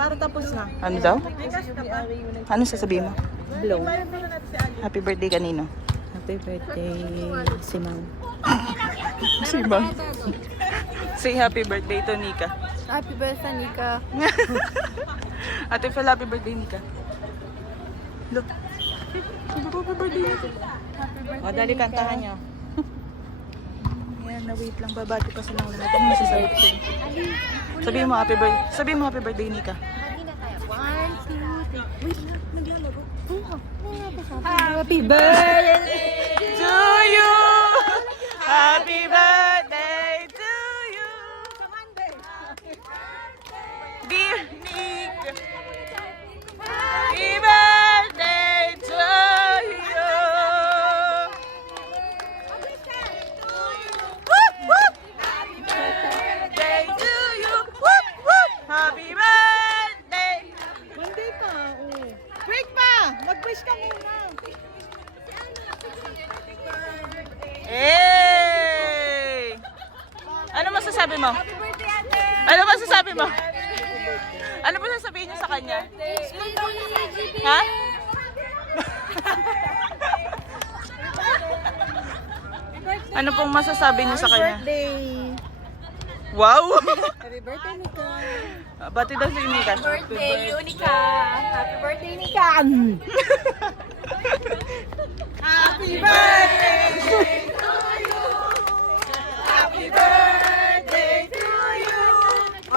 Para tapos na. Ano daw? Ano sasabihin mo? Blow. Happy birthday kanino? Happy birthday, Simang. Si Bang. Say happy birthday to Nika. Happy birthday, Nika. Ate Fel, happy birthday Nika. Look. Happy birthday Nika. O, dali kantahan niyo. Yan, na-wait lang. Babati pa sila ulit. Ano masasabi ko? Sabihin mo happy birthday. Sabihin mo happy birthday Nika. One, two, three. Wait lang, naglalaro. Happy birthday! To you! Happy birthday to you! Dear Nika! Happy birthday to you! Whoop, whoop! Happy birthday to you! Whoop, whoop! Happy birthday! Monday pa. Oh. Wait pa! Mag-wish ka muna. Hey! Ano masasabi mo? Ano masasabi mo? Ano ba sasabihin niyo sa kanya? Ha? Ano pong masasabi niyo sa kanya? Birthday. Wow! Happy birthday, Nika. Bati daw si Nika. Birthday, Unika! Happy birthday, Nika! Happy birthday to you. Happy birthday to you.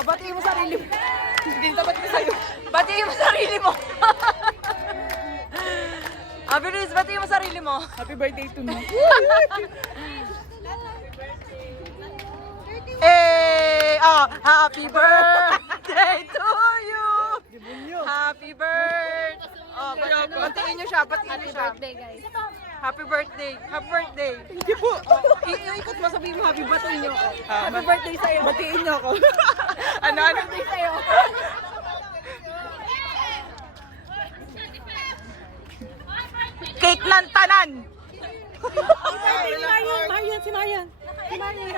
Batiin mo sarili mo. Hindi dapat ko sa'yo. Batiin mo sarili mo! Bilis, batiin mo sarili mo! Happy birthday to me. Hey! Oh, happy birthday to you! Happy birthday! Oh, batiin niyo siya, batiin niyo siya. Birthday, guys. Happy birthday! Happy birthday! Thank you po. Iikot mo, sabihin mo, happy birthday niyo ako. Happy birthday sa'yo. Batiin niyo ako. Ano? Sa'yo. Cake ng tanan! Si Marian, si Marian. Si Marian.